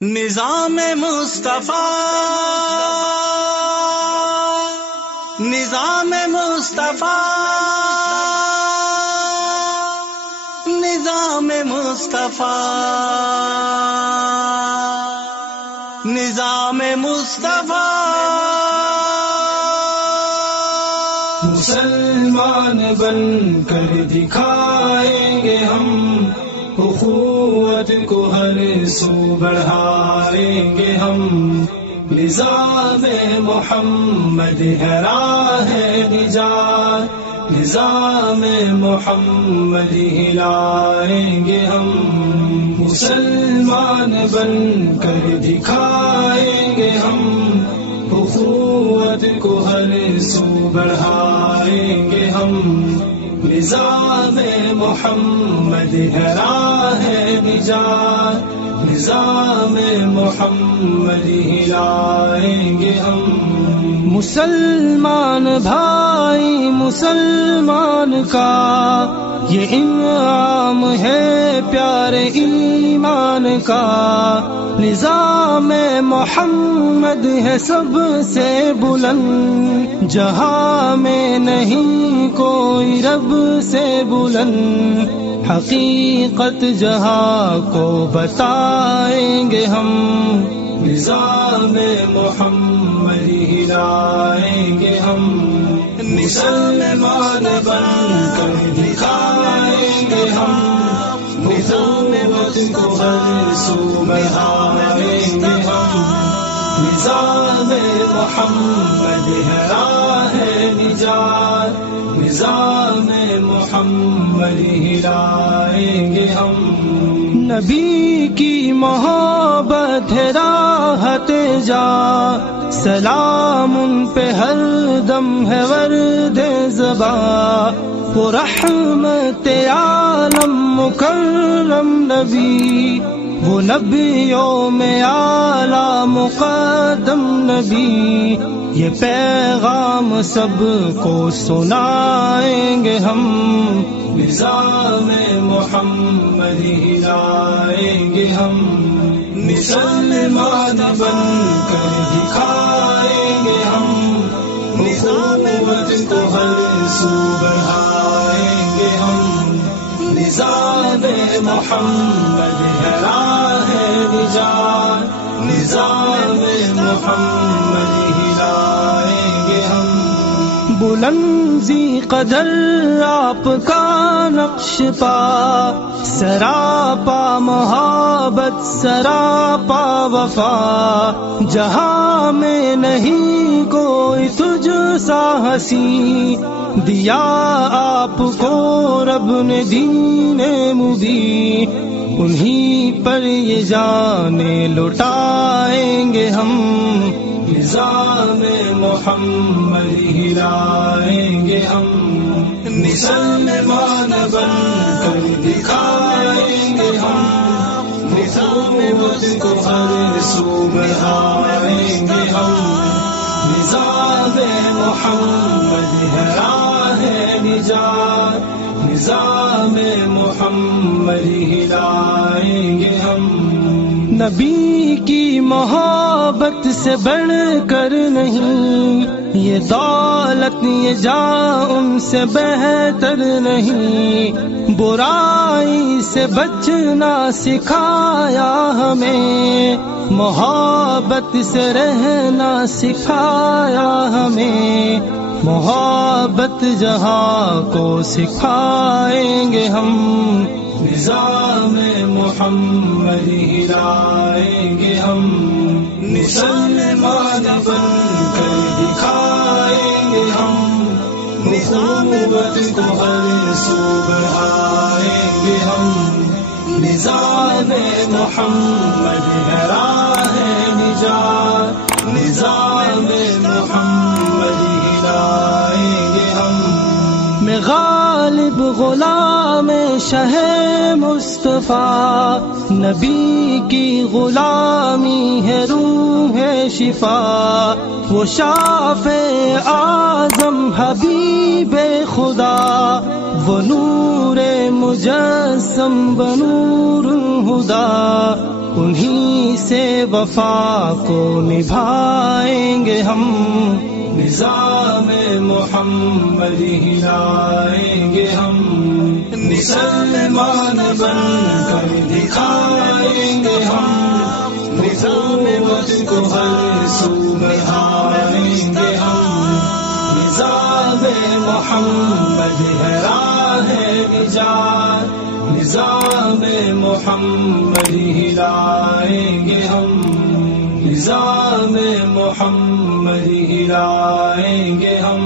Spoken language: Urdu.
نظام مصطفیٰ، نظام مصطفیٰ، نظام مصطفیٰ، نظام مصطفیٰ۔ مسلمان بن کر دکھائیں گے ہم، اخوت کو ہر سو بڑھائیں گے ہم۔ نظام محمد ہے راہ نجات، نظام محمد ہی لائیں گے ہم۔ مسلمان بن کر دکھائیں گے ہم، اخوت کو ہر سو بڑھائیں گے ہم۔ نظام محمد ہے راہ نجات، نظام محمد ہی لائیں گے ہم۔ مسلمان بھائی مسلمان کا یہ انعام ہے پیارے ایمان کا۔ نظام محمد ہے سب سے بلند، جہاں میں نہیں کوئی رب سے بلند۔ حقیقت جہاں کو بتائیں گے ہم، نظام محمد ہی لائیں گے ہم۔ مسلمان بن کر دکھائیں گے ہم، اخوت کو ہر سو بڑھائیں گے ہم۔ نظام محمد ہے راہ نجات، نظام محمد ہی لائیں گے ہم۔ نبی کی محبت ہے راحت جا، سلام ان پہ ہر دم ہے ورد زباں۔ وہ رحمت عالم مکرم نبی، وہ نبیوں میں اعلیٰ مقدم نبی۔ یہ پیغام سب کو سنائیں گے ہم، نظام محمد ہی لائیں گے ہم۔ مسلمان بن کر دکھائیں گے ہم، اخوت کو ہر سو بڑھائیں گے ہم۔ نظام محمد ہے راہ نجات، نظام محمد ہی لائیں گے ہم۔ بلندی قدر آپ کا نقش پا، سراپا محبت سراپا وفا۔ جہاں میں نہیں کوئی تجھ سا ہنسی، دیا آپ کو رب نے دین مبین۔ انہی پر یہ جانیں لٹائیں گے ہم، نظام محمد ہی لائیں گے ہم۔ مسلمان بن کر دکھائیں گے ہم، اخوت کو ہر سو بڑھائیں گے ہم۔ نظام محمد ہے راہ نجات، نظام محمد ہی لائیں گے ہم۔ نبی کی محبت سے بڑھ کر نہیں، یہ دولت یہ جاں ان سے بہتر نہیں۔ برائی سے بچنا سکھایا ہمیں، محبت سے رہنا سکھایا ہمیں۔ محبت جہاں کو سکھائیں گے ہم، نظام محمد ہی لائیں گے ہم۔ مسلمان بن کر دکھائیں گے ہم، اخوت کو ہر سو بڑھائیں گے ہم۔ نظام محمد ہے راہ نجات، نظام محمد ہی لائیں گے ہم۔ غالب غلام شہ مصطفیٰ، نبی کی غلامی ہے روح شفا، وہ شافع اعظم حبیب خدا، وہ نور مجسم بنور الہدا، انہی سے وفا کو نبھائیں گے ہم، نظام محمد ہلائیں گے ہم، مسلمان بن کر دکھائیں گے ہم، نبوت کو ہر سو بڑھائیں گے ہم، نظام محمد ہے راہ نجات، نظام محمد ہلائیں گے ہم، نظام محمد ہلائیں گے ہم۔